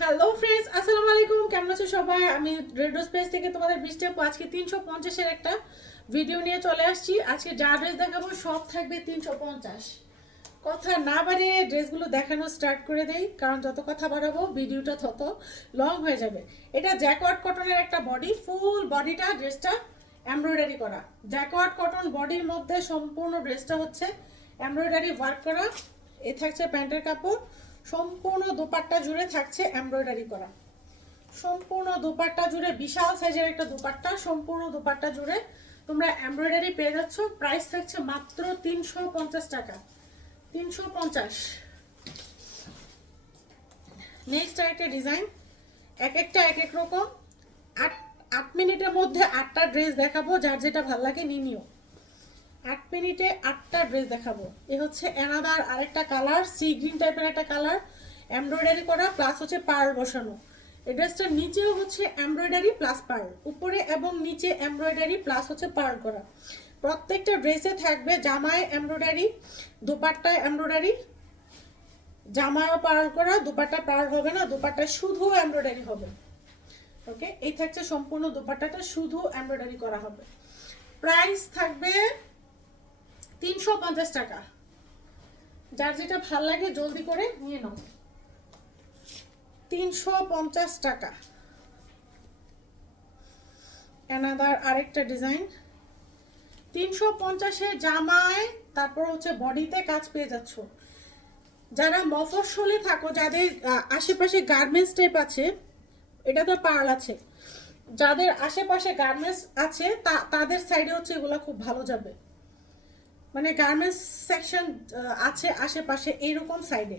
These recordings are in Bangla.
হ্যালো ফ্রেন্ডস আসসালামু আলাইকুম কেমন আছো সবাই? আমি রেড স্পেস থেকে তোমাদের বৃষ্টি আজকে তিনশো পঞ্চাশের একটা ভিডিও নিয়ে চলে আসছি। আজকে যা ড্রেস দেখাবো, সব থাকবে তিনশো পঞ্চাশ। কথা না বাড়িয়ে ড্রেসগুলো দেখানো স্টার্ট করে দেই, কারণ যত কথা বাড়াবো ভিডিওটা তত লং হয়ে যাবে। এটা জ্যাকওয়ার্ড কটনের একটা বডি ফুল বডিটা ড্রেসটা এমব্রয়ডারি করা। জ্যাকওয়ার্ড কটন বডির মধ্যে সম্পূর্ণ ড্রেসটা হচ্ছে এমব্রয়ডারি ওয়ার্ক করা। এ থাকছে প্যান্টের কাপড়। সম্পূর্ণ দোপাট্টা জুড়ে থাকছে এমব্রয়ডারি করা। সম্পূর্ণ দোপাট্টা জুড়ে, বিশাল সাইজের একটা দোপাট্টা, সম্পূর্ণ দোপাট্টা জুড়ে তোমরা এমব্রয়ডারি পেয়ে যাচ্ছ। প্রাইস থাকছে মাত্র তিনশো পঞ্চাশ টাকা। তিনশো পঞ্চাশ। নেক্সট একটা ডিজাইন এক একটা, এক এক রকম। আট আট মিনিটের মধ্যে আটটা ড্রেস দেখাবো, যার যেটা ভালো লাগে নিয়ে নিও। আট মিনিটে আটটা ড্রেস দেখাবো। এ হচ্ছে অ্যানাদার আরেকটা কালার সি গ্রিন টাইপের একটা কালার এমব্রয়ডারি করা প্লাস হচ্ছে পার্ল বসানো। এই ড্রেসটার নিচেও হচ্ছে এমব্রয়ডারি প্লাস পার্ল উপরে এবং নিচে এমব্রয়ডারি প্লাস হচ্ছে পার্ল করা। প্রত্যেকটা ড্রেসে থাকবে জামায় এমব্রয়ডারি দোপাট্টায় এমব্রয়ডারি জামায়ও পার্ল করা, দুপাট্টা পার্ল হবে না দুপাট্টায় শুধু এমব্রয়ডারি হবে। ওকে এই থাকছে সম্পূর্ণ দুপাট্টাটা শুধু এমব্রয়ডারি করা হবে। প্রাইস থাকবে তিনশো পঞ্চাশ টাকা। যার যেটা ভালো লাগে জলদি করে নিয়ে নাও। তিনশো পঞ্চাশ টাকা। অ্যানাদার আরেকটা ডিজাইন তিনশো পঞ্চাশে জামায়, তারপর হচ্ছে বডিতে কাজ পেয়ে যাচ্ছ। যারা মফস্বলে থাকো, যাদের আশেপাশে গার্মেন্টস টাইপ আছে, এটা তো পার্ল আছে। যাদের আশেপাশে গার্মেন্টস আছে, তা, তাদের সাইডে হচ্ছে এগুলো খুব ভালো যাবে। মানে গার্মেন্টস সেকশন আছে আশেপাশে এইরকম সাইডে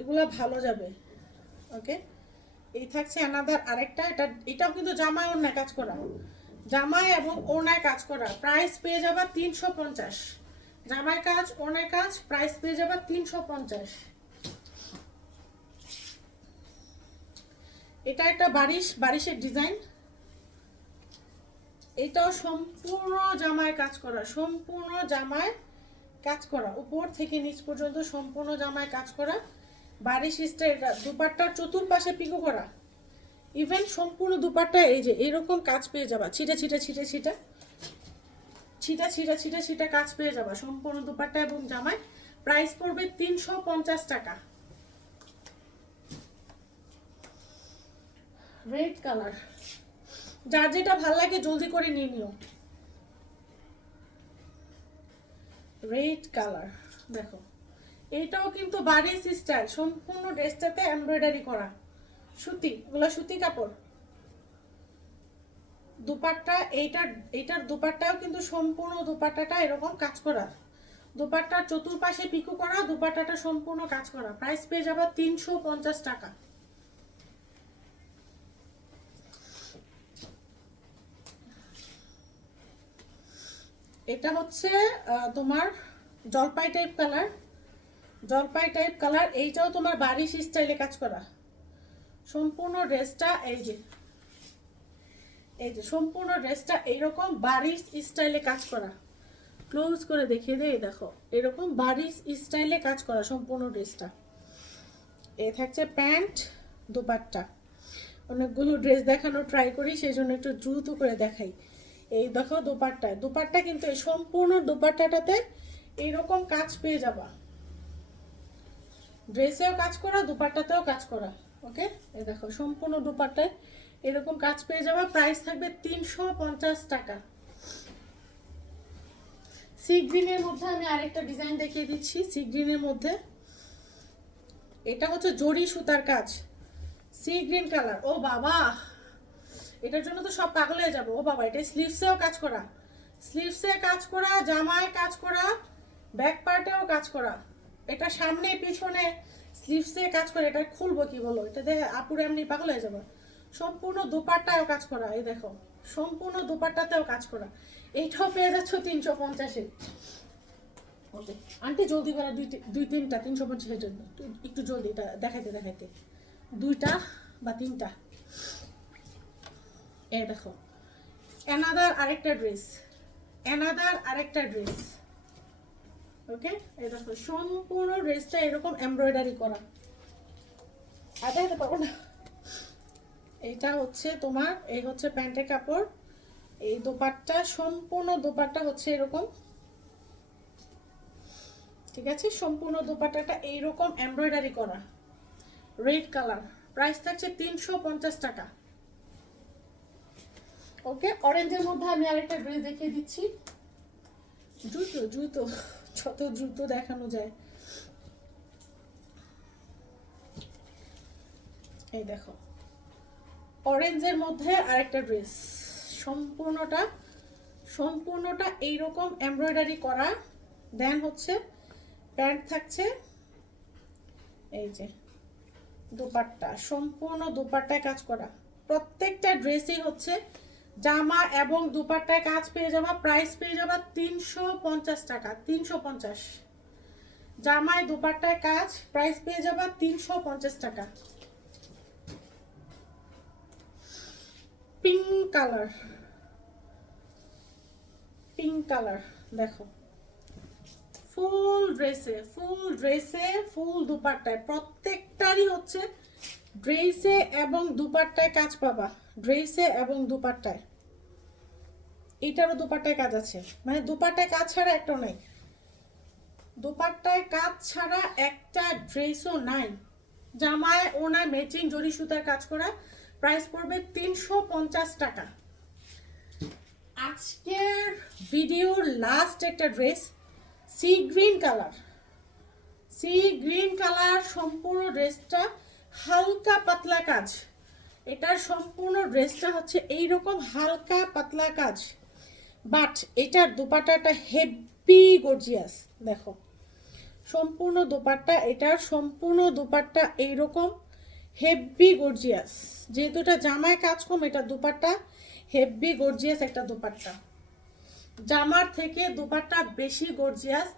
এগুলো ভালো যাবে। ওকে এই থাকছে অ্যানাদার আরেকটা। এটা, এটাও কিন্তু জামায় ওড়নায় কাজ করা। জামায় এবং ওড়নায় কাজ করা। প্রাইস পেয়ে যাবা তিনশো পঞ্চাশ। জামায় কাজ, ওড়নায় কাজ প্রাইস পেয়ে যাবা তিনশো পঞ্চাশ। এটা একটা বারিশ, বারিশের ডিজাইন এটাও সম্পূর্ণ জামায় কাজ করা, সম্পূর্ণ জামায় কাজ করা। উপর থেকে নিচ পর্যন্ত সম্পূর্ণ জামায় কাজ করা। বারিশ স্টাইল দুপাট্টার চতুর্পাশে পিকো করা। ইভেন সম্পূর্ণ দুপাট্টা এই যে, এরকম কাজ পেয়ে যাবা। ছিটে ছিটে ছিটে ছিটে। ছিটা ছিটা ছিটা ছিটা কাজ পেয়ে যাবা সম্পূর্ণ দুপাট্টা এবং জামায়। প্রাইস পড়বে তিনশো পঞ্চাশ টাকা। রেড কালার যার যেটা ভালো লাগে জলদি করে নিয়ে নিও। রেড কালার দেখো। এইটাও কিন্তু বারিশ স্টাইল সম্পূর্ণ ড্রেসটাতে এমব্রয়ডারি করা। সুতি, এগুলো সুতি কাপড়। দুপাট্টা, এইটার এইটার দুপাট্টাও কিন্তু সম্পূর্ণ দুপাট্টাটা এরকম কাজ করা। দুপাট্টার চতুর্পাশে পিকো করা, দুপাট্টাটা সম্পূর্ণ কাজ করা। প্রাইস পেয়ে যাবে তিনশো টাকা। এটা হচ্ছে তোমার জলপাই টাইপ কালার জলপাই টাইপ কালার এইটাও তোমার বারিশ স্টাইলে কাজ করা। সম্পূর্ণ ড্রেসটা এই যে এই যে সম্পূর্ণ ড্রেসটা এইরকম বারিশ স্টাইলে কাজ করা। ক্লোজ করে দেখিয়ে দেই দেখো, এরকম বারিশ স্টাইলে কাজ করা সম্পূর্ণ ড্রেসটা। এ থাকছে প্যান্ট দুপাট্টা। অনেকগুলো ড্রেস দেখানো ট্রাই করি, সেই জন্য একটু দ্রুত করে দেখাই। এই দেখো দোপাট্টা দোপাট্টা কিন্তু এই সম্পূর্ণ দোপাট্টাটাতে এইরকম কাজ পেয়ে যাবা। ড্রেসেও কাজ করা, দুপাট্টাতেও কাজ করা ওকে এই দেখো সম্পূর্ণ দুপাট্টায় এরকম কাজ পেয়ে যাবা। প্রাইস থাকবে তিনশো পঞ্চাশ টাকা। সি গ্রিনের মধ্যে আমি আরেকটা ডিজাইন দেখিয়ে দিচ্ছি। সি গ্রিনের মধ্যে এটা হচ্ছে জরি সুতার কাজ। সি গ্রিন কালার ও বাবা! এটার জন্য তো সব পাগল হয়ে যাব। ও বাবা এটা স্লিভসেও কাজ করা। স্লিভসে কাজ করা, জামায় কাজ করা ব্যাক পার্টেও কাজ করা। এটা সামনে, পিছনে স্লিভসে কাজ করে, এটা খুলবো কি বলো? এটা দেখে আপুর এমনি পাগল হয়ে যাব। সম্পূর্ণ দুপাট্টায়ও কাজ করা, এই দেখো। সম্পূর্ণ দুপাট্টাতেও কাজ করা। এইটাও পেয়ে যাচ্ছ তিনশো পঞ্চাশে। ওকে, আন্টি জলদি করা দুই দুই তিনটা, তিনশো পঞ্চাশের জন্য। একটু জলদি, এটা দেখাইতে দেখাইতে। দুইটা বা তিনটা। এই দেখো। অ্যানাদার আরেকটা ড্রেস অ্যানাদার আরেকটা ড্রেস ওকে এই দেখো, সম্পূর্ণ ড্রেসটা এরকম এমব্রয়ডারি করা। আর দেখাতে পারব না। এইটা হচ্ছে তোমার, এই হচ্ছে প্যান্টের কাপড়। এই দোপাট্টা, সম্পূর্ণ দোপাট্টা হচ্ছে এরকম। ঠিক আছে? সম্পূর্ণ দোপাট্টাটা এইরকম এমব্রয়ডারি করা। রেড কালার প্রাইস থাকছে তিনশো পঞ্চাশ টাকা। ওকে অরেঞ্জের মধ্যে আমি আরেকটা ড্রেস দেখিয়ে দিচ্ছি। জুতো জুতো যত জুতো দেখানো যায়। এই দেখো অরেঞ্জের মধ্যে আরেকটা ড্রেস সম্পূর্ণটা সম্পূর্ণটা এইরকম এমব্রয়ডারি করা। দেন হচ্ছে প্যান্ট থাকছে। এই যে, দুপাট্টা, সম্পূর্ণ দুপাট্টায় কাজ করা। প্রত্যেকটা ড্রেসই হচ্ছে জামা এবং দুপাট্টায় কাজ পেয়ে যাবা প্রাইস পেয়ে যাবা তিনশো পঞ্চাশ টাকা, তিনশো পঞ্চাশ। জামায় দুপাট্টায় কাজ প্রাইস পেয়ে যাবা তিনশো পঞ্চাশ টাকা। পিঙ্ক কালার পিঙ্ক কালার দেখো। ফুল ড্রেসে ফুল ড্রেসে ফুল দুপাট্টায়। প্রত্যেকটারই হচ্ছে ড্রেসে এবং দুপাট্টায় কাজ পাবা। ড্রেসে এবং দুপাট্টায়। এটারও দুপাট্টায় কাজ আছে। মানে দুপাট্টায় কাজ ছাড়া একটাও নাই। দুপাট্টায় কাজ ছাড়া একটা ড্রেসও নাই। জামায়, ওনায়, ম্যাচিং, জরি সুতার কাজ করা। প্রাইস পড়বে তিনশো পঞ্চাশ টাকা। আজকের ভিডিওর লাস্ট একটা dress, sea green colour. Sea green colour সম্পূর্ণ ড্রেসটা হালকা পাতলা কাজ। এটার সম্পূর্ণ ড্রেসটা হচ্ছে এই রকম হালকা পাতলা কাজ। বাট এটার দুপাটাটা হেভি গর্জিয়াস দেখো। সম্পূর্ণ দুপাট্টা, এটার সম্পূর্ণ দুপাট্টা এইরকম হেভি গর্জিয়াস যেহেতু এটা জামায় কাজ কম, এটা দুপাট্টা হেভি গর্জিয়াস একটা দুপাট্টা। জামার থেকে দুপাট্টা বেশি গর্জিয়াস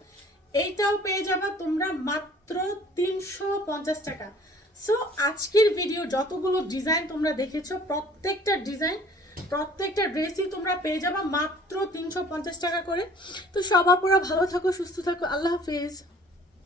এইটাও পেয়ে যাবা তোমরা মাত্র তিনশো পঞ্চাশ টাকা। সো আজকের ভিডিও যতগুলো ডিজাইন তোমরা দেখেছ, প্রত্যেকটা ডিজাইন প্রত্যেকটা ড্রেসই তোমরা পেয়ে যাবা মাত্র তিনশো পঞ্চাশ টাকা করে। তো সবার পুরো ভালো থাকো, সুস্থ থাকো, আল্লাহ হাফিজ।